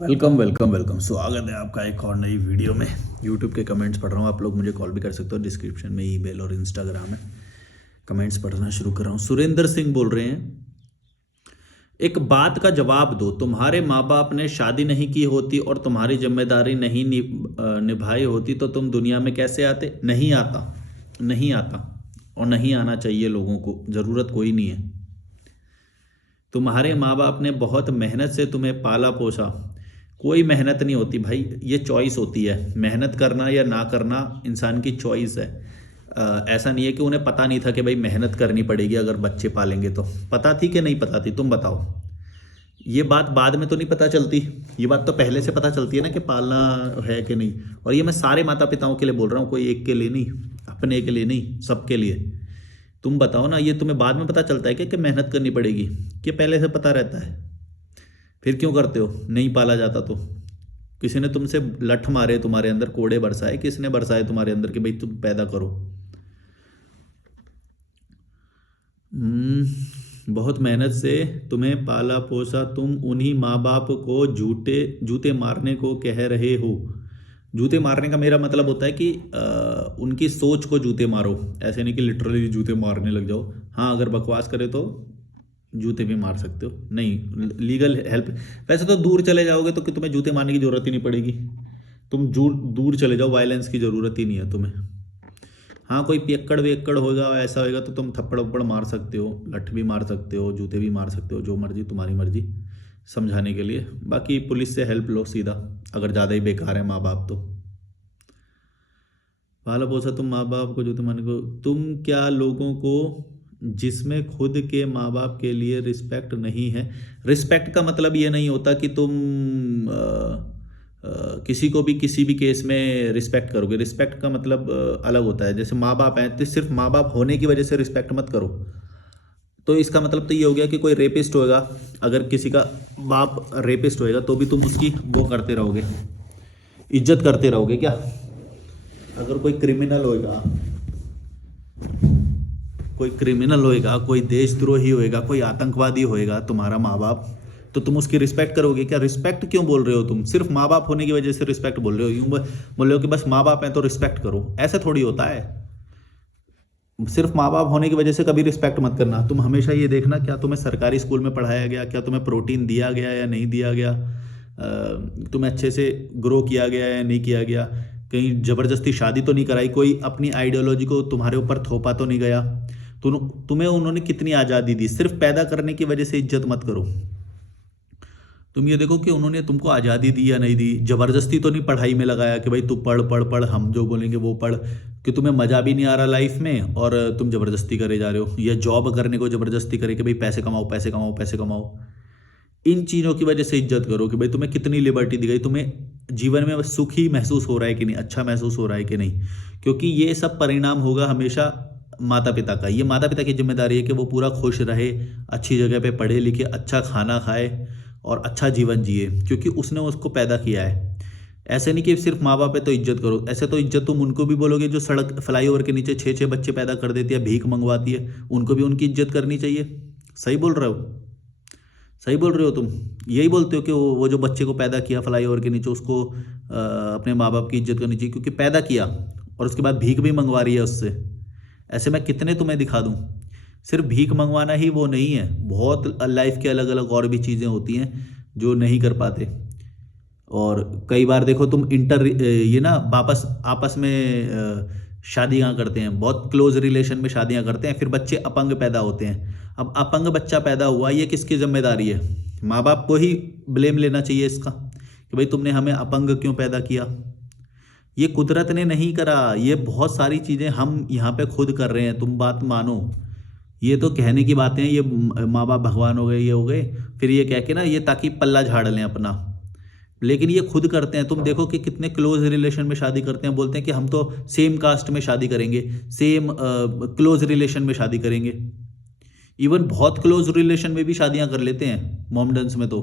Welcome welcome welcome. स्वागत है आपका एक और नई वीडियो में। यूट्यूब के कमेंट्स पढ़ रहा हूँ। आप लोग मुझे कॉल भी कर सकते हो, डिस्क्रिप्शन में ईमेल और इंस्टाग्राम है। कमेंट्स पढ़ना शुरू कर रहा हूँ। सुरेंद्र सिंह बोल रहे हैं, एक बात का जवाब दो। तुम्हारे माँ बाप ने शादी नहीं की होती और तुम्हारी जिम्मेदारी नहीं निभाई होती तो तुम दुनिया में कैसे आते? नहीं आता, नहीं आता और नहीं आना चाहिए। लोगों को ज़रूरत कोई नहीं है। तुम्हारे माँ बाप ने बहुत मेहनत से तुम्हें पाला पोसा। कोई मेहनत नहीं होती भाई, ये चॉइस होती है। मेहनत करना या ना करना इंसान की चॉइस है। ऐसा नहीं है कि उन्हें पता नहीं था कि भाई मेहनत करनी पड़ेगी अगर बच्चे पालेंगे तो। पता थी कि नहीं पता थी? तुम बताओ। ये बात बाद में तो नहीं पता चलती, ये बात तो पहले से पता चलती है ना कि पालना है कि नहीं। और ये मैं सारे माता पिताओं के लिए बोल रहा हूँ, कोई एक के लिए नहीं, अपने के लिए नहीं, सबके लिए। तुम बताओ ना, ये तुम्हें बाद में पता चलता है कि मेहनत करनी पड़ेगी, कि पहले से पता रहता है? फिर क्यों करते हो? नहीं पाला जाता तो? किसी ने तुमसे लठ मारे, तुम्हारे अंदर कोड़े बरसाए, किसने बरसाए तुम्हारे अंदर कि भाई तुम पैदा करो? बहुत मेहनत से तुम्हें पाला पोसा, तुम उन्हीं माँ बाप को झूठे जूते मारने को कह रहे हो। जूते मारने का मेरा मतलब होता है कि उनकी सोच को जूते मारो, ऐसे नहीं कि लिटरली जूते मारने लग जाओ। हाँ, अगर बकवास करे तो जूते भी मार सकते हो, नहीं लीगल हेल्प। वैसे तो दूर चले जाओगे तो कि तुम्हें जूते मारने की जरूरत ही नहीं पड़ेगी। तुम दूर दूर चले जाओ, वायलेंस की जरूरत ही नहीं है तुम्हें। हाँ, कोई पियक्कड़ वियक्कड़ होगा, ऐसा होगा तो तुम थप्पड़ वप्पड़ मार सकते हो, लठ भी मार सकते हो, जूते भी मार सकते हो, जो मर्जी, तुम्हारी मर्जी समझाने के लिए। बाकी पुलिस से हेल्प लो सीधा, अगर ज़्यादा ही बेकार है माँ बाप तो। पाला पोसा तुम माँ बाप को जूते मारने को, तुम क्या लोगों को जिसमें खुद के माँ बाप के लिए रिस्पेक्ट नहीं है। रिस्पेक्ट का मतलब ये नहीं होता कि तुम किसी को भी किसी भी केस में रिस्पेक्ट करोगे। रिस्पेक्ट का मतलब अलग होता है। जैसे माँ बाप हैं तो सिर्फ माँ बाप होने की वजह से रिस्पेक्ट मत करो। तो इसका मतलब तो ये हो गया कि कोई रेपिस्ट होएगा, अगर किसी का बाप रेपिस्ट होएगा तो भी तुम उसकी वो करते रहोगे, इज्जत करते रहोगे क्या? अगर कोई क्रिमिनल होएगा, कोई क्रिमिनल होएगा, कोई देशद्रोही होएगा, कोई आतंकवादी होएगा तुम्हारा माँ बाप, तो तुम उसकी रिस्पेक्ट करोगे क्या? रिस्पेक्ट क्यों बोल रहे हो तुम? सिर्फ माँ बाप होने की वजह से रिस्पेक्ट बोल रहे हो, यूं बोल रहे हो कि बस माँ बाप हैं तो रिस्पेक्ट करो। ऐसे थोड़ी होता है। सिर्फ माँ बाप होने की वजह से कभी रिस्पेक्ट मत करना। तुम हमेशा ये देखना, क्या तुम्हें सरकारी स्कूल में पढ़ाया गया, क्या तुम्हें प्रोटीन दिया गया या नहीं दिया गया, तुम्हें अच्छे से ग्रो किया गया या नहीं किया गया, कहीं ज़बरदस्ती शादी तो नहीं कराई, कोई अपनी आइडियोलॉजी को तुम्हारे ऊपर थोपा तो नहीं गया। तुम्हें उन्होंने कितनी आज़ादी दी। सिर्फ पैदा करने की वजह से इज्जत मत करो। तुम ये देखो कि उन्होंने तुमको आज़ादी दी या नहीं दी। ज़बरदस्ती तो नहीं पढ़ाई में लगाया कि भाई तू पढ़ पढ़ पढ़, हम जो बोलेंगे वो पढ़, कि तुम्हें मज़ा भी नहीं आ रहा लाइफ में और तुम ज़बरदस्ती करे जा रहे हो, या जॉब करने को ज़बरदस्ती करे कि भाई पैसे कमाओ पैसे कमाओ पैसे कमाओ। इन चीज़ों की वजह से इज्जत करो कि भाई तुम्हें कितनी लिबर्टी दी गई, तुम्हें जीवन में सुखी महसूस हो रहा है कि नहीं, अच्छा महसूस हो रहा है कि नहीं। क्योंकि ये सब परिणाम होगा हमेशा माता पिता का। ये माता पिता की जिम्मेदारी है कि वो पूरा खुश रहे, अच्छी जगह पे पढ़े लिखे, अच्छा खाना खाए और अच्छा जीवन जिए, क्योंकि उसने उसको पैदा किया है। ऐसे नहीं कि सिर्फ माँ बाप है तो इज्जत करो। ऐसे तो इज्जत तुम उनको भी बोलोगे जो सड़क फ्लाईओवर के नीचे 6-6 बच्चे पैदा कर देती है, भीख मंगवाती है, उनको भी उनकी इज्जत करनी चाहिए। सही बोल रहे हो? सही बोल रहे हो तुम। यही बोलते हो कि वो जो बच्चे को पैदा किया फ्लाईओवर के नीचे, उसको अपने माँ बाप की इज्जत करनी चाहिए क्योंकि पैदा किया, और उसके बाद भीख भी मंगवा रही है उससे। ऐसे मैं कितने तुम्हें दिखा दूँ। सिर्फ भीख मंगवाना ही वो नहीं है, बहुत लाइफ के अलग अलग और भी चीज़ें होती हैं जो नहीं कर पाते। और कई बार देखो तुम ये ना वापस आपस में शादियाँ करते हैं, बहुत क्लोज रिलेशन में शादियाँ करते हैं, फिर बच्चे अपंग पैदा होते हैं। अब अपंग बच्चा पैदा हुआ, ये किसकी जिम्मेदारी है? माँ बाप को ही ब्लेम लेना चाहिए इसका कि भाई तुमने हमें अपंग क्यों पैदा किया। ये कुदरत ने नहीं करा, ये बहुत सारी चीज़ें हम यहाँ पे खुद कर रहे हैं। तुम बात मानो, ये तो कहने की बातें हैं, ये माँ बाप भगवान हो गए, ये हो गए, फिर ये कह के ना ये ताकि पल्ला झाड़ लें अपना, लेकिन ये खुद करते हैं। तुम देखो कि कितने क्लोज रिलेशन में शादी करते हैं, बोलते हैं कि हम तो सेम कास्ट में शादी करेंगे, सेम क्लोज रिलेशन में शादी करेंगे। इवन बहुत क्लोज रिलेशन में भी शादियां कर लेते हैं मोमडन्स में तो।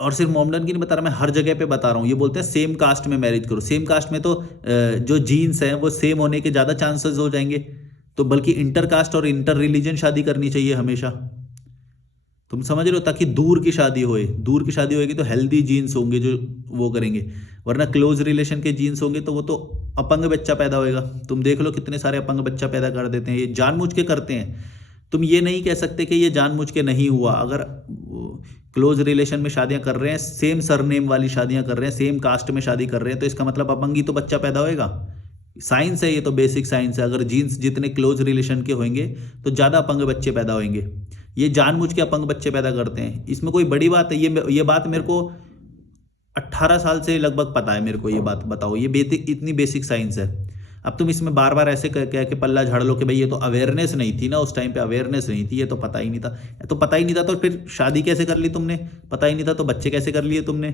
और सिर्फ मोमडन की नहीं बता रहा मैं, हर जगह पे बता रहा हूँ। ये बोलते हैं सेम कास्ट में मैरिज करो। सेम कास्ट में तो जो जीन्स हैं वो सेम होने के ज़्यादा चांसेस हो जाएंगे, तो बल्कि इंटर कास्ट और इंटर रिलीजन शादी करनी चाहिए हमेशा। तुम समझ रहे हो, ताकि दूर की शादी होए, दूर की शादी होएगी तो हेल्दी जीन्स होंगे जो वो करेंगे, वरना क्लोज रिलेशन के जीन्स होंगे तो वो तो अपंग बच्चा पैदा होएगा। तुम देख लो कितने सारे अपंग बच्चा पैदा कर देते हैं, ये जानबूझ के करते हैं। तुम ये नहीं कह सकते कि ये जानबूझ के नहीं हुआ। अगर क्लोज रिलेशन में शादियां कर रहे हैं, सेम सरनेम वाली शादियां कर रहे हैं, सेम कास्ट में शादी कर रहे हैं, तो इसका मतलब अपंगी तो बच्चा पैदा होएगा। साइंस है, ये तो बेसिक साइंस है। अगर जीन्स जितने क्लोज रिलेशन के होंगे तो ज़्यादा अपंग बच्चे पैदा होंगे। ये जानबूझ के अपंग बच्चे पैदा करते हैं, इसमें कोई बड़ी बात है? ये बात मेरे को 18 साल से लगभग पता है मेरे को, ये बात बताओ, ये बेसिक, इतनी बेसिक साइंस है। अब तुम इसमें बार बार ऐसे कह कह के पल्ला झाड़ लो कि भाई ये तो अवेयरनेस नहीं थी ना, उस टाइम पे अवेयरनेस नहीं थी, ये तो पता ही नहीं था। तो पता ही नहीं था तो फिर शादी कैसे कर ली तुमने? पता ही नहीं था तो बच्चे कैसे कर लिए तुमने?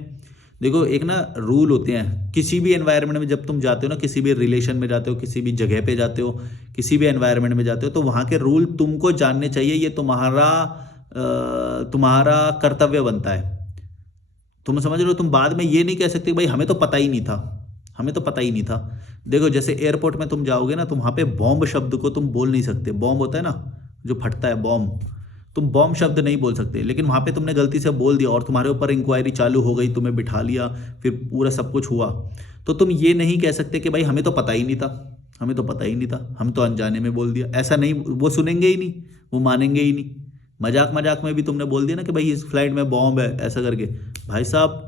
देखो, एक ना रूल होते हैं किसी भी एनवायरनमेंट में। जब तुम जाते हो ना, किसी भी रिलेशन में जाते हो, किसी भी जगह पे जाते हो, किसी भी एनवायरनमेंट में जाते हो, तो वहाँ के रूल तुमको जानने चाहिए। ये तुम्हारा कर्तव्य बनता है। तुम समझ रहे हो? तुम बाद में ये नहीं कह सकते भाई हमें तो पता ही नहीं था, हमें तो पता ही नहीं था। देखो, जैसे एयरपोर्ट में तुम जाओगे ना, तो वहाँ पे बॉम्ब शब्द को तुम बोल नहीं सकते। बॉम्ब होता है ना जो फटता है, बॉम्ब, तुम बॉम्ब शब्द नहीं बोल सकते। लेकिन वहाँ पे तुमने गलती से बोल दिया और तुम्हारे ऊपर इंक्वायरी चालू हो गई, तुम्हें बिठा लिया, फिर पूरा सब कुछ हुआ, तो तुम ये नहीं कह सकते कि भाई हमें तो पता ही नहीं था, हमें तो पता ही नहीं था, हम तो अनजाने में बोल दिया। ऐसा नहीं, वो सुनेंगे ही नहीं, वो मानेंगे ही नहीं। मजाक मजाक में भी तुमने बोल दिया ना कि भाई इस फ्लाइट में बॉम्ब है, ऐसा करके, भाई साहब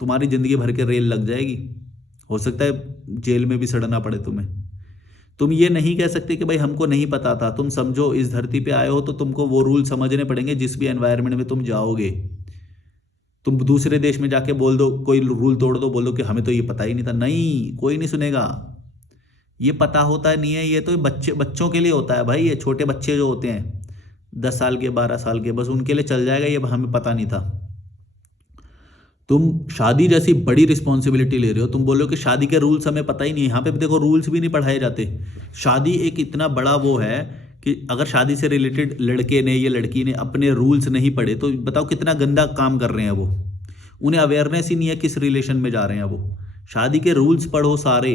तुम्हारी ज़िंदगी भर के रेल लग जाएगी। हो सकता है जेल में भी सड़ना पड़े तुम्हें। तुम ये नहीं कह सकते कि भाई हमको नहीं पता था। तुम समझो, इस धरती पे आए हो तो तुमको वो रूल समझने पड़ेंगे जिस भी एनवायरनमेंट में तुम जाओगे। तुम दूसरे देश में जाके बोल दो, कोई रूल तोड़ दो, बोल दो कि हमें तो ये पता ही नहीं था, नहीं, कोई नहीं सुनेगा। ये पता होता नहीं है, ये तो बच्चों के लिए होता है भाई। ये छोटे बच्चे जो होते हैं 10 साल के, 12 साल के, बस उनके लिए चल जाएगा, ये हमें पता नहीं था। तुम शादी जैसी बड़ी रिस्पॉन्सिबिलिटी ले रहे हो, तुम बोल रहे हो कि शादी के रूल्स हमें पता ही नहीं है। यहाँ पे देखो, रूल्स भी नहीं पढ़ाए जाते। शादी एक इतना बड़ा वो है कि अगर शादी से रिलेटेड लड़के ने या लड़की ने अपने रूल्स नहीं पढ़े तो बताओ कितना गंदा काम कर रहे हैं वो। उन्हें अवेयरनेस ही नहीं है किस रिलेशन में जा रहे हैं वो। शादी के रूल्स पढ़ो सारे।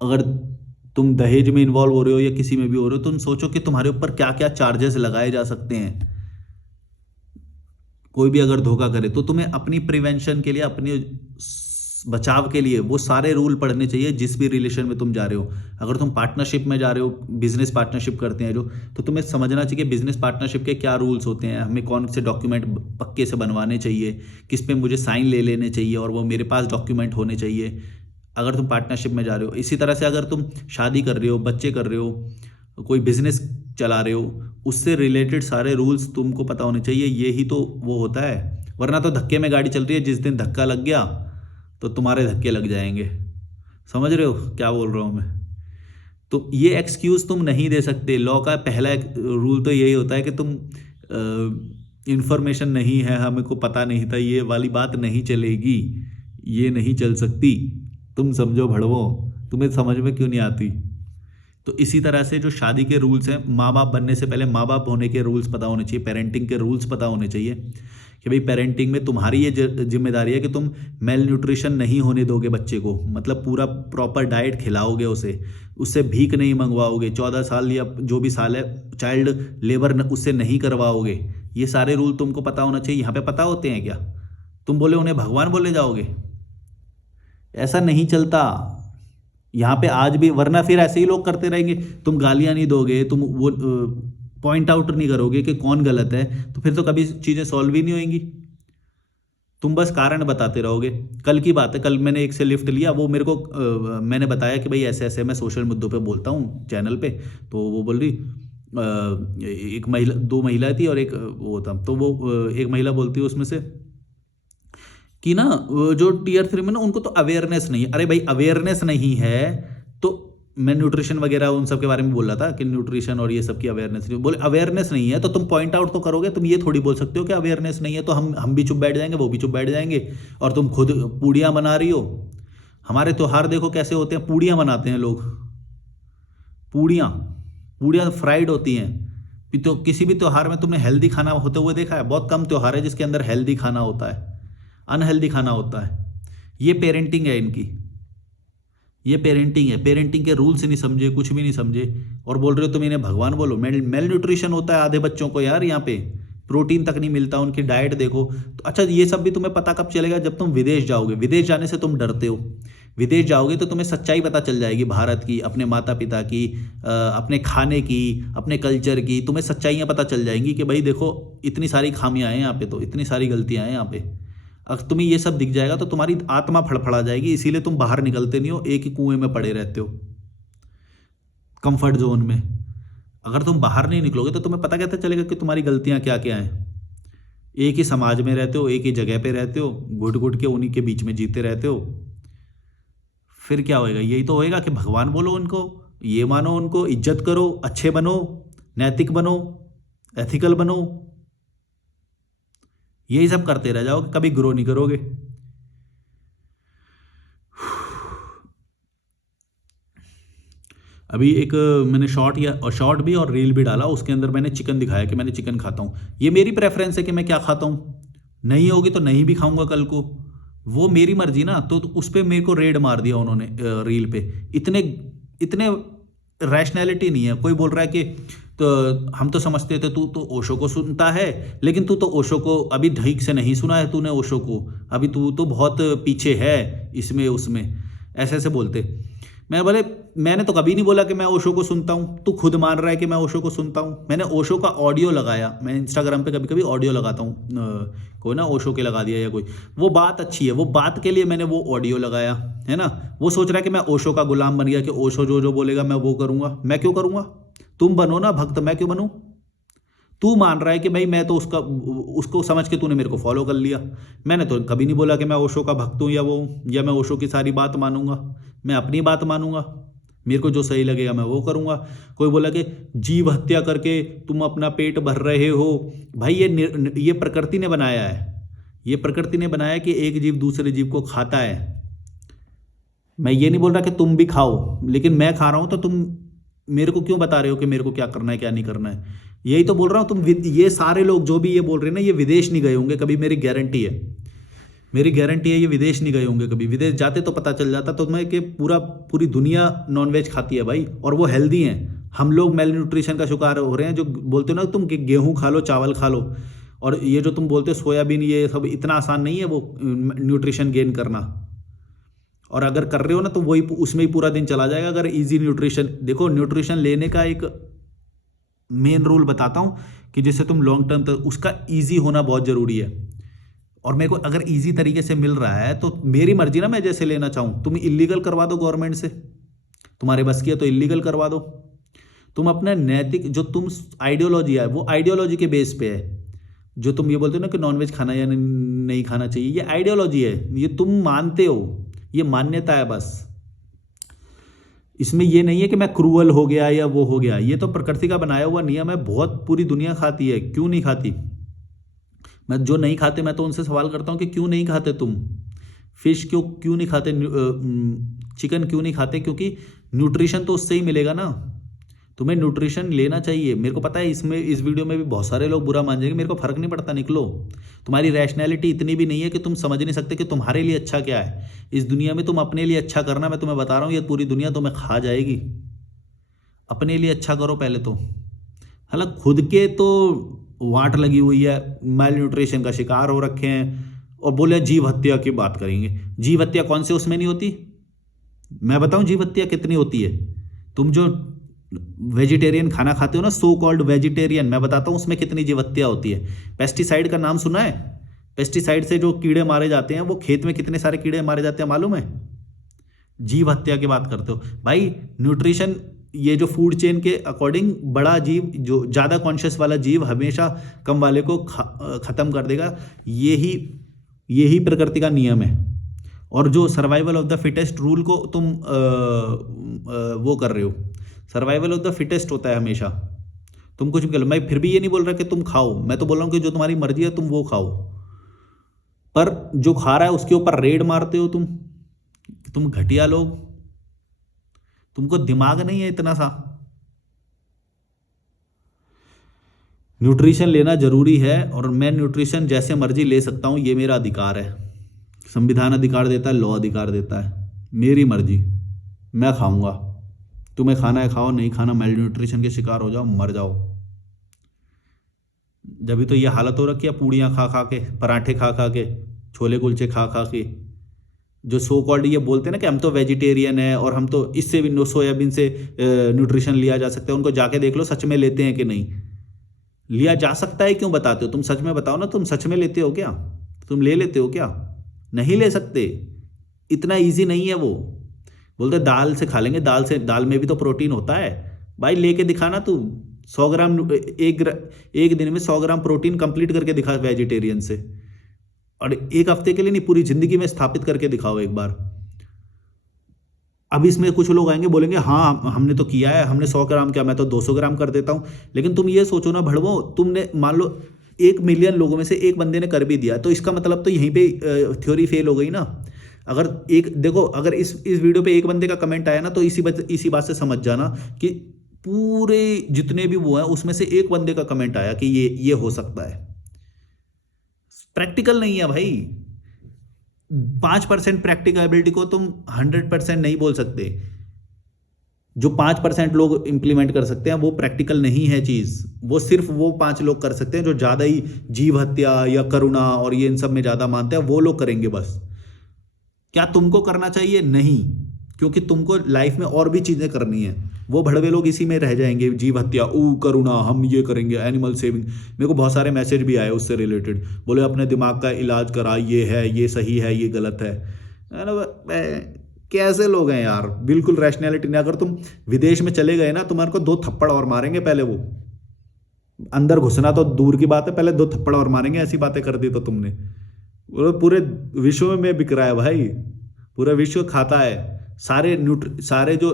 अगर तुम दहेज में इन्वॉल्व हो रहे हो या किसी में भी हो रहे हो, तुम सोचो कि तुम्हारे ऊपर क्या क्या चार्जेस लगाए जा सकते हैं। कोई भी अगर धोखा करे तो तुम्हें अपनी प्रिवेंशन के लिए, अपने बचाव के लिए वो सारे रूल पढ़ने चाहिए जिस भी रिलेशन में तुम जा रहे हो। अगर तुम पार्टनरशिप में जा रहे हो, बिजनेस पार्टनरशिप करते हैं जो, तो तुम्हें समझना चाहिए बिजनेस पार्टनरशिप के क्या रूल्स होते हैं, हमें कौन से डॉक्यूमेंट पक्के से बनवाने चाहिए, किस पे मुझे साइन ले लेने चाहिए और वो मेरे पास डॉक्यूमेंट होने चाहिए अगर तुम पार्टनरशिप में जा रहे हो। इसी तरह से अगर तुम शादी कर रहे हो, बच्चे कर रहे हो, कोई बिजनेस चला रहे हो, उससे रिलेटेड सारे रूल्स तुमको पता होने चाहिए। यही तो वो होता है। वरना तो धक्के में गाड़ी चल रही है, जिस दिन धक्का लग गया तो तुम्हारे धक्के लग जाएंगे। समझ रहे हो क्या बोल रहा हूँ मैं? तो ये एक्सक्यूज़ तुम नहीं दे सकते। लॉ का पहला रूल तो यही होता है कि तुम इंफॉर्मेशन नहीं है, हमें को पता नहीं था, ये वाली बात नहीं चलेगी, ये नहीं चल सकती। तुम समझो भड़वो, तुम्हें समझ में क्यों नहीं आती? तो इसी तरह से जो शादी के रूल्स हैं, माँ बाप बनने से पहले माँ बाप होने के रूल्स पता होने चाहिए, पेरेंटिंग के रूल्स पता होने चाहिए कि भाई पेरेंटिंग में तुम्हारी ये जिम्मेदारी है कि तुम मेल न्यूट्रिशन नहीं होने दोगे बच्चे को। मतलब पूरा प्रॉपर डाइट खिलाओगे उसे, उससे भीख नहीं मंगवाओगे, 14 साल या जो भी साल है चाइल्ड लेबर उससे नहीं करवाओगे। ये सारे रूल तुमको पता होना चाहिए। यहाँ पे पता होते हैं क्या? तुम बोले उन्हें भगवान बोले जाओगे? ऐसा नहीं चलता यहाँ पे आज भी। वरना फिर ऐसे ही लोग करते रहेंगे। तुम गालियां नहीं दोगे, तुम वो पॉइंट आउट नहीं करोगे कि कौन गलत है, तो फिर तो कभी चीज़ें सॉल्व ही नहीं होंगी। तुम बस कारण बताते रहोगे। कल की बात है, कल मैंने एक से लिफ्ट लिया, वो मेरे को मैंने बताया कि भाई ऐसे ऐसे मैं सोशल मुद्दों पे बोलता हूँ चैनल पे। तो वो बोल रही, एक महिला, 2 महिलाएं थी और एक वो था, तो वो एक महिला बोलती है उसमें से कि ना जो टीयर 3 में ना उनको तो अवेयरनेस नहीं है। अरे भाई अवेयरनेस नहीं है तो मैं न्यूट्रिशन वगैरह उन सब के बारे में बोल रहा था कि न्यूट्रिशन और ये सब की अवेयरनेस नहीं। बोले अवेयरनेस नहीं है तो तुम पॉइंट आउट तो करोगे। तुम ये थोड़ी बोल सकते हो कि अवेयरनेस नहीं है तो हम भी चुप बैठ जाएंगे, वो भी चुप बैठ जाएंगे और तुम खुद पूड़ियाँ बना रही हो। हमारे त्योहार देखो कैसे होते हैं, पूड़ियाँ बनाते हैं लोग। पूड़ियाँ पूड़ियाँ फ्राइड होती हैं। तो किसी भी त्योहार में तुमने हेल्दी खाना होते हुए देखा है? बहुत कम त्योहार है जिसके अंदर हेल्दी खाना होता है, अनहेल्दी खाना होता है। ये पेरेंटिंग है इनकी, ये पेरेंटिंग है। पेरेंटिंग के रूल्स नहीं समझे, कुछ भी नहीं समझे और बोल रहे हो तुम इन्हें भगवान बोलो। मेल न्यूट्रिशन होता है आधे बच्चों को यार। यहाँ पे प्रोटीन तक नहीं मिलता, उनकी डाइट देखो। तो अच्छा, ये सब भी तुम्हें पता कब चलेगा? जब तुम विदेश जाओगे। विदेश जाने से तुम डरते हो, विदेश जाओगे तो तुम्हें सच्चाई पता चल जाएगी भारत की, अपने माता पिता की, अपने खाने की, अपने कल्चर की। तुम्हें सच्चाइयाँ पता चल जाएंगी कि भाई देखो इतनी सारी खामियां हैं यहाँ पे, तो इतनी सारी गलतियां हैं यहाँ पे। अगर तुम्हें ये सब दिख जाएगा तो तुम्हारी आत्मा फड़फड़ा जाएगी, इसीलिए तुम बाहर निकलते नहीं हो, एक ही कुएं में पड़े रहते हो, कंफर्ट जोन में। अगर तुम बाहर नहीं निकलोगे तो तुम्हें पता कैसे चलेगा कि तुम्हारी गलतियां क्या क्या हैं? एक ही समाज में रहते हो, एक ही जगह पे रहते हो, घुट घुट के उन्हीं के बीच में जीते रहते हो। फिर क्या होएगा? यही तो होएगा कि भगवान बोलो उनको, ये मानो उनको, इज्जत करो, अच्छे बनो, नैतिक बनो, एथिकल बनो। यही सब करते रह जाओगे, कभी ग्रो नहीं करोगे। अभी एक मैंने शॉर्ट भी और रील भी डाला, उसके अंदर मैंने चिकन दिखाया कि मैंने चिकन खाता हूँ। ये मेरी प्रेफरेंस है कि मैं क्या खाता हूँ, नहीं होगी तो नहीं भी खाऊंगा कल को, वो मेरी मर्जी ना। तो उस पर मेरे को रेड मार दिया उन्होंने रील पे। इतने इतने रैशनैलिटी नहीं है। कोई बोल रहा है कि तो हम तो समझते थे तू तो ओशो को सुनता है, लेकिन तू तो ओशो को अभी ढंग से नहीं सुना है तूने ओशो को, अभी तू तो बहुत पीछे है इसमें उसमें, ऐसे ऐसे बोलते। मैं बोले मैंने तो कभी नहीं बोला कि मैं ओशो को सुनता हूँ, तू खुद मान रहा है कि मैं ओशो को सुनता हूँ। मैंने ओशो का ऑडियो लगाया, मैं इंस्टाग्राम पे कभी कभी ऑडियो लगाता हूँ, कोई ना ओशो के लगा दिया या कोई, वो बात अच्छी है, वो बात के लिए मैंने वो ऑडियो लगाया, है ना। वो सोच रहा है कि मैं ओशो का गुलाम बन गया, कि ओशो जो जो बोलेगा मैं वो करूँगा। मैं क्यों करूँगा? तुम बनो ना भक्त, मैं क्यों बनूँ? तू मान रहा है कि भाई मैं तो उसको समझ के तूने मेरे को फॉलो कर लिया। मैंने तो कभी नहीं बोला कि मैं ओशो का भक्त हूँ या वो, या मैं ओशो की सारी बात मानूंगा। मैं अपनी बात मानूंगा, मेरे को जो सही लगेगा मैं वो करूंगा। कोई बोला कि जीव हत्या करके तुम अपना पेट भर रहे हो, भाई ये प्रकृति ने बनाया है, ये प्रकृति ने बनाया कि एक जीव दूसरे जीव को खाता है। मैं ये नहीं बोल रहा कि तुम भी खाओ, लेकिन मैं खा रहा हूं तो तुम मेरे को क्यों बता रहे हो कि मेरे को क्या करना है क्या नहीं करना है? यही तो बोल रहा हूं। ये सारे लोग जो भी ये बोल रहे हैं ना, ये विदेश नहीं गए होंगे कभी, मेरी गारंटी है, मेरी गारंटी है ये विदेश नहीं गए होंगे कभी। विदेश जाते तो पता चल जाता तो मैं कि पूरी दुनिया नॉनवेज खाती है भाई, और वो हेल्दी हैं। हम लोग मेल न्यूट्रिशन का शिकार हो रहे हैं, जो बोलते हो ना तुम कि गेहूँ खा लो, चावल खा लो, और ये जो तुम बोलते हो सोयाबीन, ये सब इतना आसान नहीं है वो न्यूट्रिशन गेन करना। और अगर कर रहे हो ना तो वही उसमें ही पूरा दिन चला जाएगा। अगर इजी न्यूट्रिशन देखो, न्यूट्रिशन लेने का एक मेन रूल बताता हूँ कि जिससे तुम लॉन्ग टर्म तक, उसका इजी होना बहुत ज़रूरी है। और मेरे को अगर इजी तरीके से मिल रहा है तो मेरी मर्जी ना, मैं जैसे लेना चाहूँ। तुम इलीगल करवा दो गवर्नमेंट से, तुम्हारे बस की है तो इलीगल करवा दो। तुम अपना नैतिक जो तुम आइडियोलॉजी है, वो आइडियोलॉजी के बेस पे है। जो तुम ये बोलते हो ना कि नॉनवेज खाना या नहीं खाना चाहिए, ये आइडियोलॉजी है, ये तुम मानते हो, ये मान्यता है बस। इसमें ये नहीं है कि मैं क्रूअल हो गया या वो हो गया, ये तो प्रकृति का बनाया हुआ नियम है। बहुत पूरी दुनिया खाती है, क्यों नहीं खाती? मैं जो नहीं खाते, मैं तो उनसे सवाल करता हूँ कि क्यों नहीं खाते तुम? फिश क्यों नहीं खाते? चिकन क्यों नहीं खाते? क्योंकि न्यूट्रिशन तो उससे ही मिलेगा ना। तुम्हें न्यूट्रिशन लेना चाहिए। मेरे को पता है इसमें इस वीडियो में भी बहुत सारे लोग बुरा मान जाएंगे, मेरे को फर्क नहीं पड़ता, निकलो। तुम्हारी रैशनैलिटी इतनी भी नहीं है कि तुम समझ नहीं सकते कि तुम्हारे लिए अच्छा क्या है इस दुनिया में। तुम अपने लिए अच्छा करना, मैं तुम्हें बता रहा हूँ, ये पूरी दुनिया तुम्हें खा जाएगी। अपने लिए अच्छा करो पहले तो। हालांकि खुद के तो वाट लगी हुई है, मेल न्यूट्रिशन का शिकार हो रखे हैं, और बोले जीव हत्या की बात करेंगे। जीव हत्या कौन से उसमें नहीं होती? मैं बताऊं जीव हत्या कितनी होती है? तुम जो वेजिटेरियन खाना खाते हो ना, सो कॉल्ड वेजिटेरियन, मैं बताता हूं उसमें कितनी जीव हत्या होती है। पेस्टिसाइड का नाम सुना है? पेस्टिसाइड से जो कीड़े मारे जाते हैं, वो खेत में कितने सारे कीड़े मारे जाते हैं मालूम है? जीव हत्या की बात करते हो भाई। न्यूट्रिशन, ये जो फूड चेन के अकॉर्डिंग बड़ा जीव, जो ज़्यादा कॉन्शियस वाला जीव हमेशा कम वाले को ख़त्म कर देगा। यही प्रकृति का नियम है। और जो survival of the fittest rule को तुम वो कर रहे हो, सर्वाइवल ऑफ द फिटेस्ट होता है हमेशा। तुम कुछ भी कर लो, मैं फिर भी ये नहीं बोल रहा कि तुम खाओ, मैं तो बोल रहा हूँ कि जो तुम्हारी मर्जी है तुम वो खाओ, पर जो खा रहा है उसके ऊपर रेड मारते हो तुम घटिया लोग। तुमको दिमाग नहीं है इतना सा। न्यूट्रिशन लेना जरूरी है, और मैं न्यूट्रिशन जैसे मर्जी ले सकता हूं, ये मेरा अधिकार है। संविधान अधिकार देता है, लॉ अधिकार देता है। मेरी मर्जी, मैं खाऊंगा। तुम्हें खाना है खाओ, नहीं खाना मेल न्यूट्रिशन के शिकार हो जाओ, मर जाओ। जब भी तो ये हालत हो रखी है, पूड़ियाँ खा खा के, पराठे खा खा के, छोले कुलचे खा खा के। जो सो कॉल्ड ये बोलते हैं ना कि हम तो वेजिटेरियन है और हम तो इससे भी सोयाबीन से न्यूट्रिशन लिया जा सकता है, उनको जाके देख लो सच में लेते हैं कि नहीं। लिया जा सकता है क्यों बताते हो तुम? सच में बताओ ना, तुम सच में लेते हो क्या? तुम ले लेते हो क्या? नहीं ले सकते, इतना इजी नहीं है वो। बोलते दाल से खा लेंगे, दाल में भी तो प्रोटीन होता है। भाई लेके दिखाना तू 100 ग्राम, एक दिन में 100 ग्राम प्रोटीन कंप्लीट करके दिखा वेजिटेरियन से। और एक हफ्ते के लिए नहीं, पूरी जिंदगी में स्थापित करके दिखाओ एक बार। अब इसमें कुछ लोग आएंगे बोलेंगे हाँ हमने तो किया है, हमने 100 ग्राम क्या, मैं तो 200 ग्राम कर देता हूं। लेकिन तुम ये सोचो ना भड़वो, तुमने मान लो 1 मिलियन लोगों में से एक बंदे ने कर भी दिया, तो इसका मतलब तो यहीं पे थ्योरी फेल हो गई ना। अगर एक देखो, अगर इस वीडियो पे एक बंदे का कमेंट आया ना, तो इसी बात से समझ जाना कि पूरे जितने भी वो हैं उसमें से एक बंदे का कमेंट आया कि ये हो सकता है। प्रैक्टिकल नहीं है भाई। 5% प्रैक्टिकबिलिटी को तुम 100% नहीं बोल सकते। जो 5% लोग इंप्लीमेंट कर सकते हैं वो प्रैक्टिकल नहीं है चीज। वो सिर्फ वो 5 लोग कर सकते हैं जो ज्यादा ही जीव हत्या या करुणा और ये इन सब में ज्यादा मानते हैं, वो लोग करेंगे बस। क्या तुमको करना चाहिए? नहीं, क्योंकि तुमको लाइफ में और भी चीजें करनी है। वो भड़वे लोग इसी में रह जाएंगे, जीव हत्या, करुणा, हम ये करेंगे, एनिमल सेविंग। मेरे को बहुत सारे मैसेज भी आए उससे रिलेटेड, बोले अपने दिमाग का इलाज करा, ये है, ये सही है, ये गलत है। कैसे लोग हैं यार, बिल्कुल रैशनैलिटी नहीं। अगर तुम विदेश में चले गए ना, तुम्हारे को 2 थप्पड़ और मारेंगे पहले। वो अंदर घुसना तो दूर की बात है, पहले 2 थप्पड़ और मारेंगे, ऐसी बातें कर दी तो तुमने। वो पूरे विश्व में बिक रहा है भाई, पूरा विश्व खाता है। सारे जो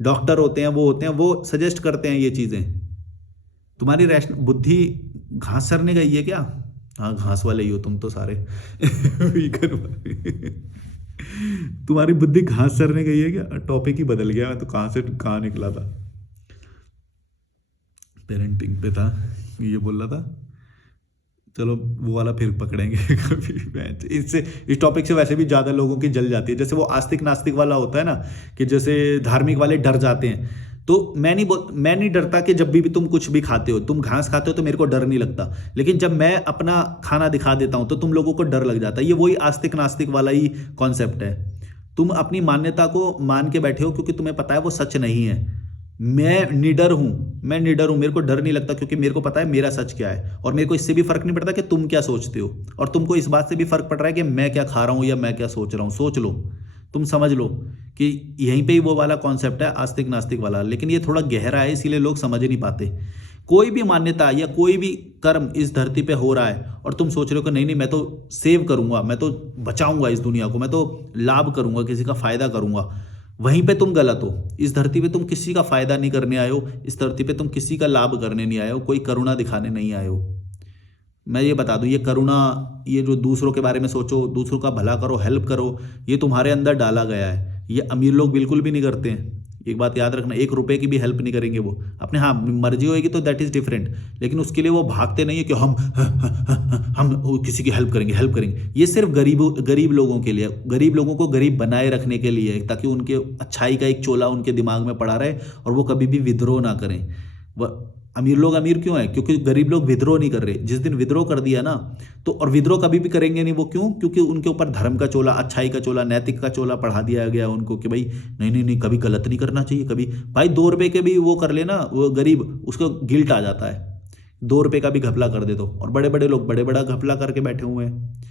डॉक्टर होते हैं वो सजेस्ट करते हैं ये चीजें। तुम्हारी बुद्धि घास सरने गई है क्या? हाँ घास वाले ही हो तुम तो सारे वीगन वाले। तुम्हारी बुद्धि घास सरने गई है क्या? टॉपिक ही बदल गया, मैं तो कहाँ से कहाँ निकला था, पेरेंटिंग पे था, ये बोल रहा था। चलो वो वाला फिर पकड़ेंगे कभी। इस टॉपिक से वैसे भी ज़्यादा लोगों की जल जाती है। जैसे वो आस्तिक नास्तिक वाला होता है ना, कि जैसे धार्मिक वाले डर जाते हैं। तो मैं नहीं डरता कि जब भी तुम कुछ भी खाते हो, तुम घास खाते हो तो मेरे को डर नहीं लगता। लेकिन जब मैं अपना खाना दिखा देता हूं तो तुम लोगों को डर लग जाता है। ये वही आस्तिक नास्तिक वाला ही कॉन्सेप्ट है। तुम अपनी मान्यता को मान के बैठे हो क्योंकि तुम्हें पता है वो सच नहीं है। मैं निडर हूं, मेरे को डर नहीं लगता क्योंकि मेरे को पता है मेरा सच क्या है। और मेरे को इससे भी फर्क नहीं पड़ता कि तुम क्या सोचते हो, और तुमको इस बात से भी फर्क पड़ रहा है कि मैं क्या खा रहा हूं या मैं क्या सोच रहा हूं। सोच लो, तुम समझ लो कि यहीं पे ही वो वाला कॉन्सेप्ट है आस्तिक नास्तिक वाला। लेकिन ये थोड़ा गहरा है, इसीलिए लोग समझ नहीं पाते। कोई भी मान्यता या कोई भी कर्म इस धरती पे हो रहा है और तुम सोच रहे हो कि नहीं मैं तो सेव करूंगा, मैं तो बचाऊंगा इस दुनिया को, मैं तो लाभ करूंगा, किसी का फायदा करूंगा, वहीं पे तुम गलत हो। इस धरती पे तुम किसी का फायदा नहीं करने आए हो, इस धरती पे तुम किसी का लाभ करने नहीं आए हो, कोई करुणा दिखाने नहीं आए हो। मैं ये बता दूं, ये करुणा, ये जो दूसरों के बारे में सोचो, दूसरों का भला करो, हेल्प करो, ये तुम्हारे अंदर डाला गया है। ये अमीर लोग बिल्कुल भी नहीं करते हैं। एक बात याद रखना, 1 रुपए की भी हेल्प नहीं करेंगे वो अपने। हाँ मर्जी होगी तो दैट इज डिफरेंट, लेकिन उसके लिए वो भागते नहीं है कि हम किसी की हेल्प करेंगे। ये सिर्फ गरीब लोगों के लिए, गरीब लोगों को गरीब बनाए रखने के लिए, ताकि उनके अच्छाई का एक चोला उनके दिमाग में पड़ा रहे और वो कभी भी विद्रोह ना करें। वह अमीर लोग अमीर क्यों है? क्योंकि गरीब लोग विद्रोह नहीं कर रहे। जिस दिन विद्रोह कर दिया ना, तो और विद्रोह कभी भी करेंगे नहीं वो, क्यों? क्योंकि उनके ऊपर धर्म का चोला, अच्छाई का चोला, नैतिक का चोला पढ़ा दिया गया उनको कि भाई नहीं कभी गलत नहीं करना चाहिए। कभी भाई 2 रुपए के भी वो कर लेना, वो गरीब, उसको गिल्ट आ जाता है। 2 रुपए का भी घपला कर दे तो, और बड़े बड़े लोग बड़े बड़ा घपला करके बैठे हुए हैं।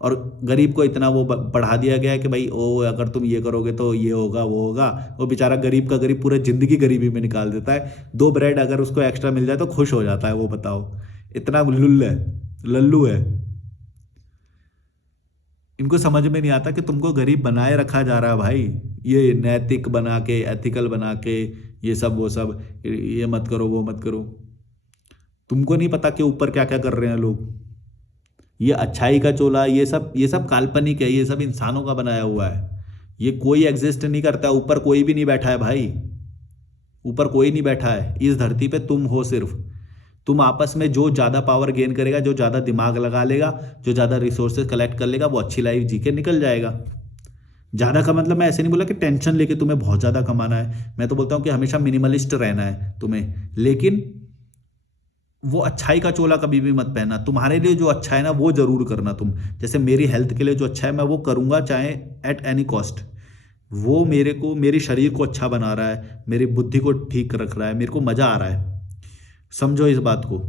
और गरीब को इतना वो पढ़ा दिया गया है कि भाई अगर तुम ये करोगे तो ये होगा वो होगा। वो बेचारा गरीब का गरीब पूरा जिंदगी गरीबी में निकाल देता है। 2 ब्रेड अगर उसको एक्स्ट्रा मिल जाए तो खुश हो जाता है वो, बताओ इतना लल्लू है। इनको समझ में नहीं आता कि तुमको गरीब बनाए रखा जा रहा है भाई, ये नैतिक बना के, एथिकल बना के, ये सब वो सब, ये मत करो वो मत करो। तुमको नहीं पता कि ऊपर क्या क्या कर रहे हैं लोग। ये अच्छाई का चोला, ये सब काल्पनिक है, ये सब इंसानों का बनाया हुआ है। ये कोई एग्जिस्ट नहीं करता, ऊपर कोई भी नहीं बैठा है भाई, ऊपर कोई नहीं बैठा है। इस धरती पे तुम हो सिर्फ। तुम आपस में जो ज्यादा पावर गेन करेगा, जो ज्यादा दिमाग लगा लेगा, जो ज्यादा रिसोर्सेज कलेक्ट कर लेगा, वो अच्छी लाइफ जी के निकल जाएगा। ज्यादा का मतलब मैं ऐसे नहीं बोला कि टेंशन लेके तुम्हें बहुत ज्यादा कमाना है। मैं तो बोलता हूँ कि हमेशा मिनिमलिस्ट रहना है तुम्हें, लेकिन वो अच्छाई का चोला कभी भी मत पहनना। तुम्हारे लिए जो अच्छा है ना वो जरूर करना तुम। जैसे मेरी हेल्थ के लिए जो अच्छा है मैं वो करूँगा, चाहे एट एनी कॉस्ट। वो मेरे को, मेरे शरीर को अच्छा बना रहा है, मेरी बुद्धि को ठीक रख रहा है, मेरे को मज़ा आ रहा है। समझो इस बात को।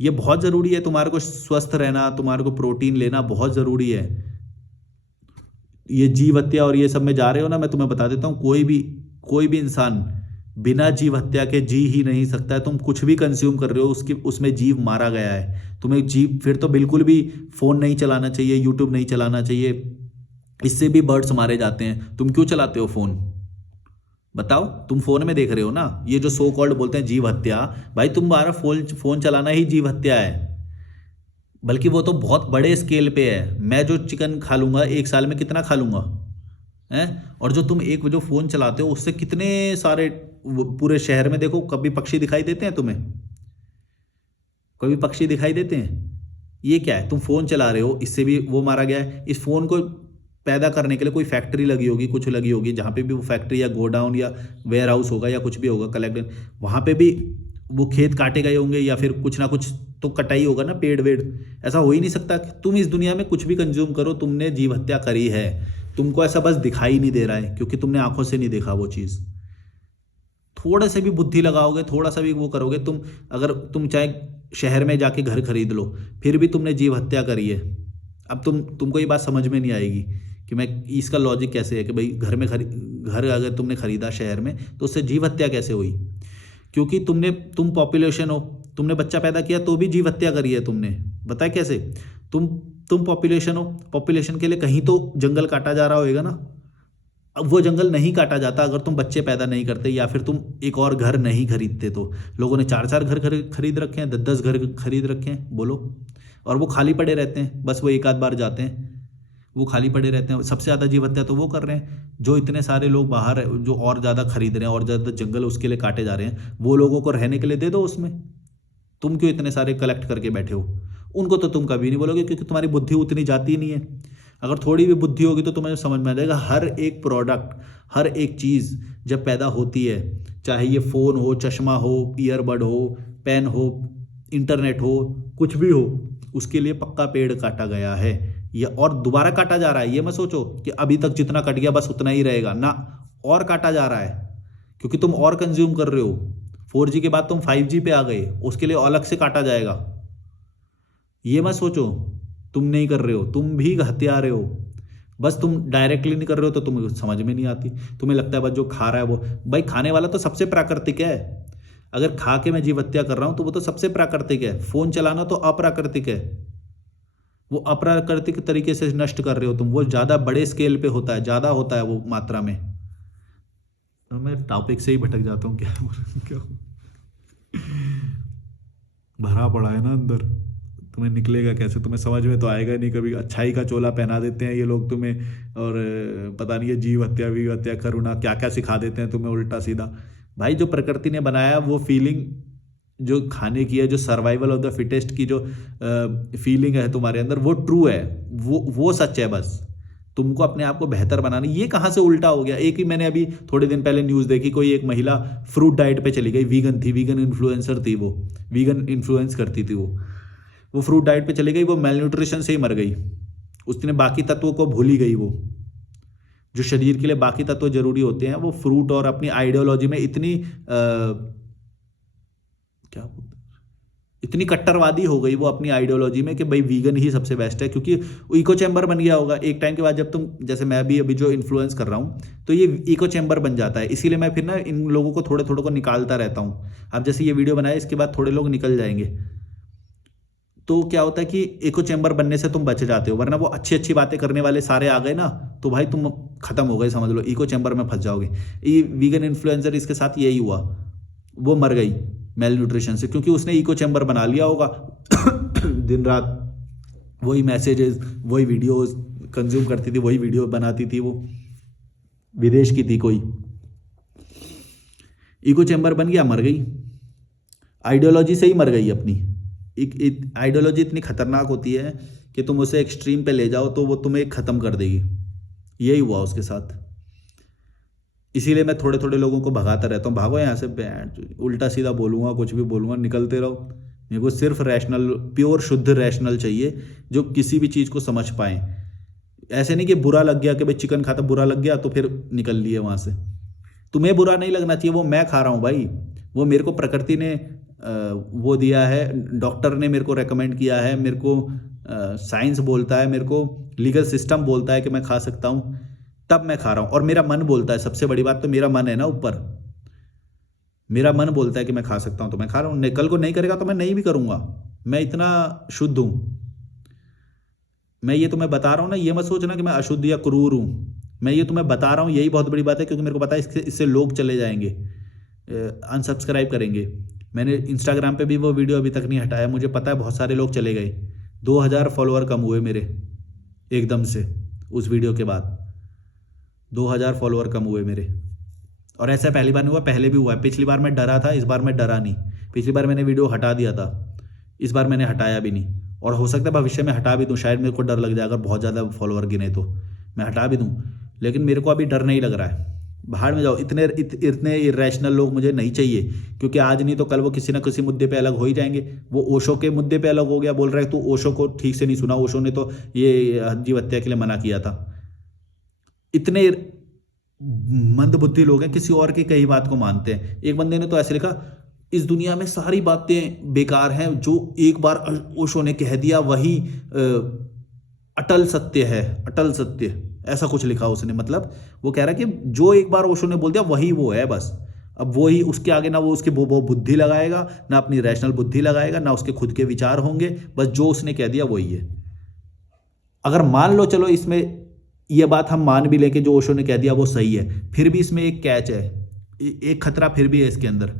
ये बहुत ज़रूरी है, तुम्हारे को स्वस्थ रहना, तुम्हारे को प्रोटीन लेना बहुत ज़रूरी है। ये जीव हत्या और ये सब में जा रहे हो ना, मैं तुम्हें बता देता हूँ, कोई भी इंसान बिना जीव हत्या के जी ही नहीं सकता है। तुम कुछ भी कंज्यूम कर रहे हो उसकी, उसमें जीव मारा गया है। तुम्हें जीव, फिर तो बिल्कुल भी फोन नहीं चलाना चाहिए, यूट्यूब नहीं चलाना चाहिए। इससे भी बर्ड्स मारे जाते हैं। तुम क्यों चलाते हो फोन? बताओ, तुम फोन में देख रहे हो ना, ये जो सो कॉल्ड बोलते हैं जीव हत्या, भाई तुम्हारा फोन फोन चलाना ही जीव हत्या है। बल्कि वो तो बहुत बड़े स्केल पे है। मैं जो चिकन खा लूंगा एक साल में कितना खा लूंगा हैं? और जो तुम एक जो फोन चलाते हो उससे कितने सारे, पूरे शहर में देखो, कभी पक्षी दिखाई देते हैं तुम्हें? कभी पक्षी दिखाई देते हैं? ये क्या है, तुम फोन चला रहे हो, इससे भी वो मारा गया है। इस फोन को पैदा करने के लिए कोई फैक्ट्री लगी होगी, कुछ लगी होगी, जहाँ पे भी वो फैक्ट्री या गोडाउन या वेयर हाउस होगा या कुछ भी होगा कलेक्ट, वहाँ पे भी वो खेत काटे गए होंगे या फिर कुछ ना कुछ तो कटाई होगा ना, पेड़ वेड़। ऐसा हो ही नहीं सकता कि तुम इस दुनिया में कुछ भी कंज्यूम करो, तुमने जीव हत्या करी है। तुमको ऐसा बस दिखाई नहीं दे रहा है क्योंकि तुमने आंखों से नहीं देखा वो चीज़। थोड़ा सा भी बुद्धि लगाओगे, थोड़ा सा भी वो करोगे तुम, अगर तुम चाहे शहर में जाके घर खरीद लो, फिर भी तुमने जीव हत्या करी है। अब तुमको ये बात समझ में नहीं आएगी कि मैं, इसका लॉजिक कैसे है कि भाई घर अगर तुमने खरीदा शहर में तो उससे जीव हत्या कैसे हुई? क्योंकि तुम पॉपुलेशन हो, तुमने बच्चा पैदा किया तो भी जीव हत्या करी है तुमने। बताया कैसे? तुम तुम पॉपुलेशन हो, पॉपुलेशन के लिए कहीं तो जंगल काटा जा रहा होगा ना। अब वो जंगल नहीं काटा जाता अगर तुम बच्चे पैदा नहीं करते या फिर तुम एक और घर नहीं खरीदते। तो लोगों ने चार चार घर खरीद रखे हैं, 10 10 घर खरीद रखे हैं, बोलो। और वो खाली पड़े रहते हैं, बस वो एक आध बार जाते हैं, वो खाली पड़े रहते हैं। सबसे ज़्यादा जीव हत्या तो वो कर रहे हैं जो इतने सारे लोग बाहर जो और ज़्यादा खरीद रहे हैं, और ज़्यादा जंगल उसके लिए काटे जा रहे हैं। वो लोगों को रहने के लिए दे दो उसमें। तुम क्यों इतने सारे कलेक्ट करके बैठे हो? उनको तो तुम कभी नहीं बोलोगे क्योंकि तुम्हारी बुद्धि उतनी जाती ही नहीं है। अगर थोड़ी भी बुद्धि होगी तो तुम्हें समझ में आ जाएगा, हर एक प्रोडक्ट, हर एक चीज़ जब पैदा होती है, चाहे ये फ़ोन हो, चश्मा हो, ईयरबड हो, पेन हो, इंटरनेट हो, कुछ भी हो, उसके लिए पक्का पेड़ काटा गया है। ये और दोबारा काटा जा रहा है। ये मत सोचो कि अभी तक जितना कट गया बस उतना ही रहेगा ना, और काटा जा रहा है क्योंकि तुम और कंज्यूम कर रहे हो। 4G के बाद तुम 5G पे आ गए, उसके लिए अलग से काटा जाएगा। ये मत सोचो तुम नहीं कर रहे हो, तुम भी हत्या रहे हो। बस तुम डायरेक्टली नहीं कर रहे हो तो तुम्हें समझ में नहीं आती। तुम्हें लगता है बस जो खा रहा है वो, भाई खाने वाला तो सबसे प्राकृतिक है। अगर खा के मैं जीव हत्या कर रहा हूं तो वो तो सबसे प्राकृतिक है। फोन चलाना तो अप्राकृतिक है, वो अप्राकृतिक तरीके से नष्ट कर रहे हो तुम। वो ज्यादा बड़े स्केल पे होता है, ज्यादा होता है वो मात्रा में। तो मैं टॉपिक से ही भटक जाता हूँ, क्या भरा पड़ा है ना अंदर, तुम्हें निकलेगा कैसे? तुम्हें समझ में तो आएगा नहीं कभी। अच्छाई का चोला पहना देते हैं ये लोग तुम्हें, और पता नहीं है जीव हत्या वी हत्या, करुणा, क्या क्या सिखा देते हैं तुम्हें उल्टा सीधा। भाई जो प्रकृति ने बनाया वो फीलिंग जो खाने की है, जो सर्वाइवल ऑफ द फिटेस्ट की जो फीलिंग है तुम्हारे अंदर, वो ट्रू है, वो सच है। बस तुमको अपने आप को बेहतर बनाना, ये कहाँ से उल्टा हो गया? एक ही मैंने अभी थोड़े दिन पहले न्यूज़ देखी, कोई एक महिला फ्रूट डाइट पे चली गई, वीगन थी, वीगन इन्फ्लुएंसर थी वो, वीगन इन्फ्लुएंस करती थी वो फ्रूट डाइट पे चली गई, वो मेल न्यूट्रिशन से ही मर गई। उसने बाकी तत्वों को भूल ही गई। वो जो शरीर के लिए बाकी तत्व जरूरी होते हैं, वो फ्रूट, और अपनी आइडियोलॉजी में इतनी क्या बोलते हैं, इतनी कट्टरवादी हो गई वो अपनी आइडियोलॉजी में कि भाई वीगन ही सबसे बेस्ट है। क्योंकि इको चैम्बर बन गया होगा एक टाइम के बाद, जब तुम, जैसे मैं भी अभी जो इन्फ्लुएंस कर रहा हूँ, तो ये इको चैम्बर बन जाता है। इसीलिए मैं फिर ना इन लोगों को थोड़े थोड़े को निकालता रहता हूँ। अब जैसे ये वीडियो बनाया, इसके बाद थोड़े लोग निकल जाएंगे, तो क्या होता है कि इको चैम्बर बनने से तुम बच जाते हो। वरना वो अच्छी अच्छी बातें करने वाले सारे आ गए ना, तो भाई तुम खत्म हो गए, समझ लो, इको चैम्बर में फंस जाओगे। ये वीगन इन्फ्लुएंसर, इसके साथ यही हुआ, वो मर गई मेल न्यूट्रिशन से, क्योंकि उसने इको चैम्बर बना लिया होगा। दिन रात वही मैसेजेस, वही वीडियोस कंज्यूम करती थी, वही वीडियो बनाती थी। वो विदेश की थी कोई, इको चैम्बर बन गया, मर गई। आइडियोलॉजी से ही मर गई अपनी। एक आइडियोलॉजी इतनी खतरनाक होती है कि तुम उसे एक्सट्रीम पे ले जाओ तो वो तुम्हें ख़त्म कर देगी। यही हुआ उसके साथ। इसीलिए मैं थोड़े थोड़े लोगों को भगाता रहता हूँ, भागो यहाँ से, उल्टा सीधा बोलूँगा, कुछ भी बोलूँगा, निकलते रहो, मेरे को सिर्फ रैशनल, प्योर शुद्ध रैशनल चाहिए, जो किसी भी चीज़ को समझ पाए। ऐसे नहीं कि बुरा लग गया कि भाई चिकन खाता बुरा लग गया तो फिर निकल लिए वहाँ से। तुम्हें बुरा नहीं लगना चाहिए, वो मैं खा रहा हूँ भाई, वो मेरे को प्रकृति ने वो दिया है, डॉक्टर ने मेरे को रेकमेंड किया है, मेरे को साइंस बोलता है, मेरे को लीगल सिस्टम बोलता है कि मैं खा सकता हूँ, तब मैं खा रहा हूँ। और मेरा मन बोलता है, सबसे बड़ी बात तो मेरा मन है ना ऊपर, मेरा मन बोलता है कि मैं खा सकता हूँ तो मैं खा रहा हूँ। कल को नहीं करेगा तो मैं नहीं भी करूँगा। मैं इतना शुद्ध हूँ। मैं ये तुम्हें बता रहा हूँ ना, ये मत सोचना कि मैं अशुद्ध या क्रूर हूँ। मैं ये तुम्हें बता रहा हूँ, यही बहुत बड़ी बात है, क्योंकि मेरे को पता है इससे लोग चले जाएंगे, अनसब्सक्राइब करेंगे। मैंने इंस्टाग्राम पे भी वो वीडियो अभी तक नहीं हटाया, मुझे पता है बहुत सारे लोग चले गए। 2000 फॉलोअर कम हुए मेरे एकदम से उस वीडियो के बाद, 2000 फॉलोअर कम हुए मेरे। और ऐसा पहली बार नहीं हुआ, पहले भी हुआ है। पिछली बार मैं डरा था, इस बार मैं डरा नहीं। पिछली बार मैंने वीडियो हटा दिया था, इस बार मैंने हटाया भी नहीं। और हो सकता है भविष्य में हटा भी दूँ, शायद मेरे को डर लग जाए, अगर बहुत ज़्यादा फॉलोअर गिने तो मैं हटा भी दूँ। लेकिन मेरे को अभी डर नहीं लग रहा है। बाहर में जाओ, इतने इरेशनल लोग मुझे नहीं चाहिए, क्योंकि आज नहीं तो कल वो किसी ना किसी मुद्दे पे अलग हो ही जाएंगे। वो ओशो के मुद्दे पे अलग हो गया, बोल रहा है तू ओशो को ठीक से नहीं सुना, ओशो ने तो ये जीव हत्या के लिए मना किया था। इतने मंदबुद्धि लोग हैं, किसी और की कई बात को मानते हैं। एक बंदे ने तो ऐसे लिखा, इस दुनिया में सारी बातें बेकार हैं, जो एक बार ओशो ने कह दिया वही अटल सत्य है, अटल सत्य, ऐसा कुछ लिखा उसने। मतलब वो कह रहा है कि जो एक बार ओशो ने बोल दिया वही वो है बस। अब वही, उसके आगे ना वो उसकी वो बुद्धि लगाएगा, ना अपनी रैशनल बुद्धि लगाएगा, ना उसके खुद के विचार होंगे, बस जो उसने कह दिया वही है। अगर मान लो, चलो इसमें ये बात हम मान भी लें कि जो ओशो ने कह दिया वो सही है, फिर भी इसमें एक कैच है, एक खतरा फिर भी है इसके अंदर।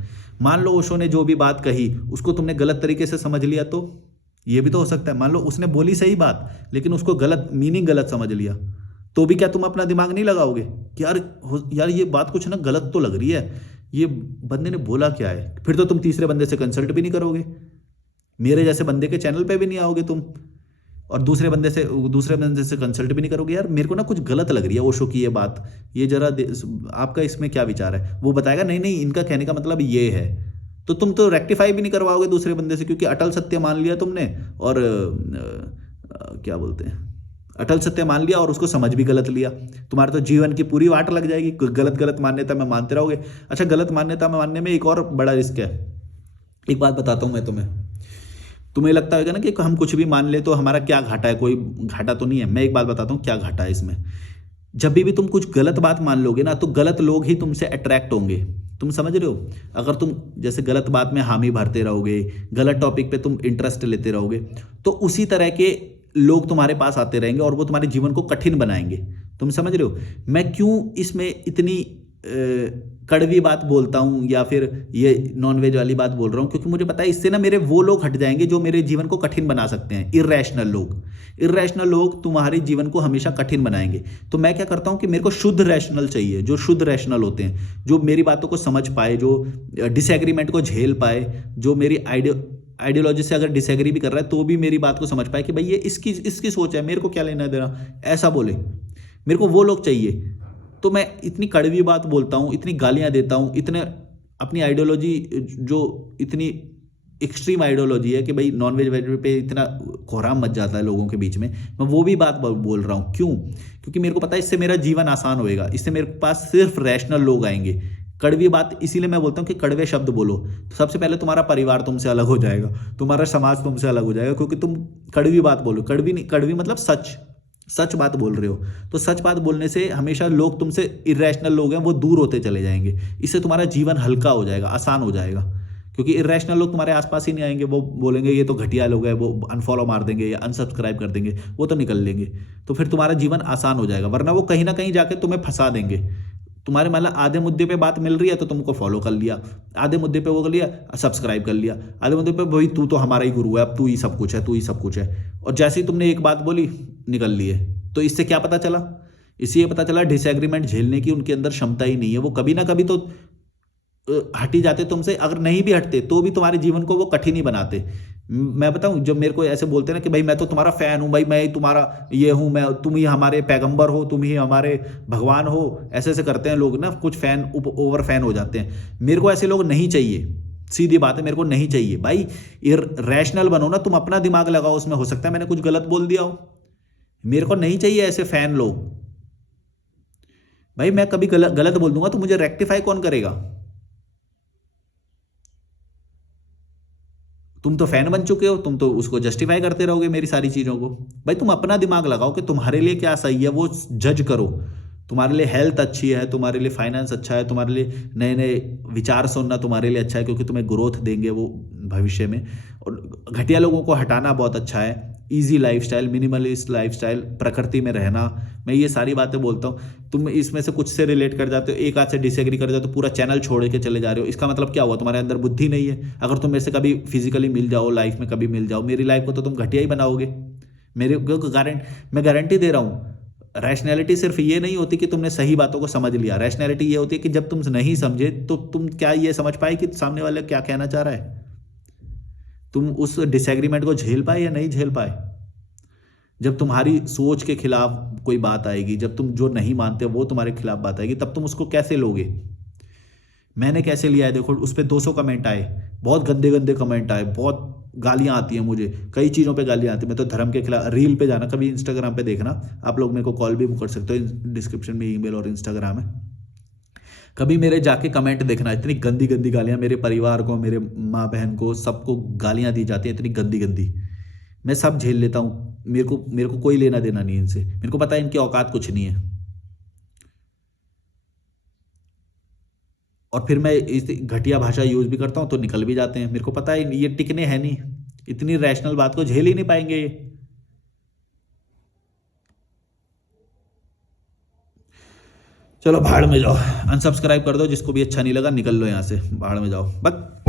मान लो ओशो ने जो भी बात कही उसको तुमने गलत तरीके से समझ लिया, तो ये भी तो हो सकता है। मान लो उसने बोली सही बात, लेकिन उसको गलत मीनिंग गलत समझ लिया, तो भी क्या तुम अपना दिमाग नहीं लगाओगे कि यार ये बात कुछ ना गलत तो लग रही है, ये बंदे ने बोला क्या है? फिर तो तुम तीसरे बंदे से कंसल्ट भी नहीं करोगे, मेरे जैसे बंदे के चैनल पे भी नहीं आओगे तुम, और दूसरे बंदे से कंसल्ट भी नहीं करोगे। यार मेरे को ना कुछ गलत लग रही है ओशो की ये बात, ये जरा आपका इसमें क्या विचार है? वो बताएगा नहीं नहीं इनका कहने का मतलब ये है, तो तुम तो रेक्टिफाई भी नहीं करवाओगे दूसरे बंदे से, क्योंकि अटल सत्य मान लिया तुमने, और क्या बोलते हैं, अटल सत्य मान लिया और उसको समझ भी गलत लिया। तुम्हारे तो जीवन की पूरी वाट लग जाएगी गलत मान्यता में मानते रहोगे। अच्छा, गलत मान्यता में मानने में एक और बड़ा रिस्क है। एक बात बताता हूँ मैं तुम्हें लगता होगा ना कि हम कुछ भी मान ले तो हमारा क्या घाटा है, कोई घाटा तो नहीं है। मैं एक बात बताता हूँ क्या घाटा है इसमें। जब भी तुम कुछ गलत बात मान लोगे ना, तो गलत लोग ही तुमसे अट्रैक्ट होंगे। तुम समझ रहे हो? अगर तुम जैसे गलत बात में हामी भरते रहोगे, गलत टॉपिक पे तुम इंटरेस्ट लेते रहोगे, तो उसी तरह के लोग तुम्हारे पास आते रहेंगे और वो तुम्हारे जीवन को कठिन बनाएंगे। तुम समझ रहे हो मैं क्यों इसमें इतनी कड़वी बात बोलता हूँ, या फिर ये नॉनवेज वाली बात बोल रहा हूँ? क्योंकि मुझे पता है इससे ना मेरे वो लोग हट जाएंगे जो मेरे जीवन को कठिन बना सकते हैं। इर्रेशनल लोग तुम्हारे जीवन को हमेशा कठिन बनाएंगे। तो मैं क्या करता हूँ कि मेरे को शुद्ध रैशनल चाहिए, जो शुद्ध रैशनल होते हैं, जो मेरी बातों को समझ पाए, जो डिसएग्रीमेंट को झेल पाए, जो मेरी आइडियोलॉजी से अगर डिसएग्री भी कर रहा है तो भी मेरी बात को समझ पाए कि भाई ये इसकी सोच है, मेरे को क्या लेना देना, ऐसा बोले। मेरे को वो लोग चाहिए। तो मैं इतनी कड़वी बात बोलता हूँ, इतनी गालियाँ देता हूँ, इतने अपनी आइडियोलॉजी जो इतनी एक्सट्रीम आइडियोलॉजी है कि भाई नॉनवेज वेज पे इतना कोहराम मच जाता है लोगों के बीच में, मैं वो भी बात बोल रहा हूँ। क्यों? क्योंकि मेरे को पता है इससे मेरा जीवन आसान होएगा, इससे मेरे पास सिर्फ रैशनल लोग आएंगे। कड़वी बात इसीलिए मैं बोलता हूँ कि कड़वे शब्द बोलो, तो सबसे पहले तुम्हारा परिवार तुमसे अलग हो जाएगा, तुम्हारा समाज तुमसे अलग हो जाएगा, क्योंकि तुम कड़वी बात बोलो। कड़वी मतलब सच बात बोल रहे हो। तो सच बात बोलने से हमेशा लोग तुमसे, इरेशनल लोग हैं वो दूर होते चले जाएंगे। इससे तुम्हारा जीवन हल्का हो जाएगा, आसान हो जाएगा, क्योंकि इरेशनल लोग तुम्हारे आसपास ही नहीं आएंगे। वो बोलेंगे ये तो घटिया लोग हैं, वो अनफॉलो मार देंगे या अनसब्सक्राइब कर देंगे, वो तो निकल लेंगे। तो फिर तुम्हारा जीवन आसान हो जाएगा, वरना वो कहीं ना कहीं जाके तुम्हें फंसा देंगे। तुम्हारे मतलब आधे मुद्दे पे बात मिल रही है तो तुमको फॉलो कर लिया, आधे मुद्दे पे वो कर लिया, सब्सक्राइब कर लिया, आधे मुद्दे पे भाई तू तो हमारा ही गुरु है, अब तू ही सब कुछ है, तू ही सब कुछ है। और जैसे ही तुमने एक बात बोली निकल लिए। तो इससे क्या पता चला? इससे ये पता चला डिसएग्रीमेंट झेलने की उनके अंदर क्षमता ही नहीं है। वो कभी ना कभी तो हट ही जाते तुमसे, अगर नहीं भी हटते तो भी तुम्हारे जीवन को वो कठिन ही बनाते। मैं बताऊं, जब मेरे को ऐसे बोलते ना कि भाई मैं तो तुम्हारा फैन हूं, भाई मैं ही तुम्हारा ये हूं, मैं तुम ही हमारे पैगंबर हो, तुम ही हमारे भगवान हो, ऐसे ऐसे करते हैं लोग ना, कुछ फैन ओवर फैन हो जाते हैं। मेरे को ऐसे लोग नहीं चाहिए। सीधी बात है, मेरे को नहीं चाहिए भाई। रैशनल बनो ना, तुम अपना दिमाग लगाओ उसमें, हो सकता है मैंने कुछ गलत बोल दिया हो। मेरे को नहीं चाहिए ऐसे फैन लोग भाई। मैं कभी गलत गलत बोल दूंगा तो मुझे रेक्टिफाई कौन करेगा? तुम तो फैन बन चुके हो, तुम तो उसको जस्टिफाई करते रहोगे मेरी सारी चीजों को। भाई तुम अपना दिमाग लगाओ कि तुम्हारे लिए क्या सही है, वो जज करो। तुम्हारे लिए हेल्थ अच्छी है, तुम्हारे लिए फाइनेंस अच्छा है, तुम्हारे लिए नए नए विचार सुनना तुम्हारे लिए अच्छा है, क्योंकि तुम्हें ग्रोथ देंगे वो भविष्य में। और घटिया लोगों को हटाना बहुत अच्छा है। इजी लाइफस्टाइल, मिनिमलिस्ट लाइफस्टाइल, प्रकृति में रहना, मैं ये सारी बातें बोलता हूँ। तुम इसमें से कुछ से रिलेट कर जाते हो, एक आध से डिसएग्री कर जाते हो, पूरा चैनल छोड़ के चले जा रहे हो। इसका मतलब क्या हुआ? तुम्हारे अंदर बुद्धि नहीं है। अगर तुम मेरे से कभी फिजिकली मिल जाओ, लाइफ में कभी मिल जाओ, मेरी लाइफ को तो तुम घटिया ही बनाओगे। मेरे मैं गारंटी दे रहा हूँ। रैशनैलिटी सिर्फ ये नहीं होती कि तुमने सही बातों को समझ लिया। रैशनैलिटी ये होती है कि जब तुम नहीं समझे तो तुम क्या ये समझ पाए कि सामने वाला क्या कहना चाह रहा है। तुम उस डिसएग्रीमेंट को झेल पाए या नहीं झेल पाए। जब तुम्हारी सोच के खिलाफ कोई बात आएगी, जब तुम जो नहीं मानते वो तुम्हारे खिलाफ बात आएगी, तब तुम उसको कैसे लोगे? मैंने कैसे लिया है देखो, उस पर 200 कमेंट आए, बहुत गंदे गंदे कमेंट आए, बहुत गालियां आती हैं मुझे, कई चीज़ों पे गालियां आती हैं। मैं तो धर्म के खिलाफ, रील पे जाना कभी, इंस्टाग्राम पे देखना, आप लोग मेरे को कॉल भी कर सकते हो, डिस्क्रिप्शन में ईमेल और इंस्टाग्राम है। कभी मेरे जाके कमेंट देखना, इतनी गंदी गंदी गालियां मेरे परिवार को, मेरे माँ बहन को, सबको गालियां दी जाती हैं इतनी गंदी गंदी। मैं सब झेल लेता हूँ, मेरे को कोई लेना देना नहीं इनसे। मेरे को पता है इनकी औकात कुछ नहीं है। और फिर मैं इस घटिया भाषा यूज भी करता हूं तो निकल भी जाते हैं। मेरे को पता है ये टिकने हैं नहीं, इतनी रैशनल बात को झेल ही नहीं पाएंगे ये। चलो भाड़ में जाओ, अनसब्सक्राइब कर दो, जिसको भी अच्छा नहीं लगा निकल लो यहाँ से, भाड़ में जाओ बस।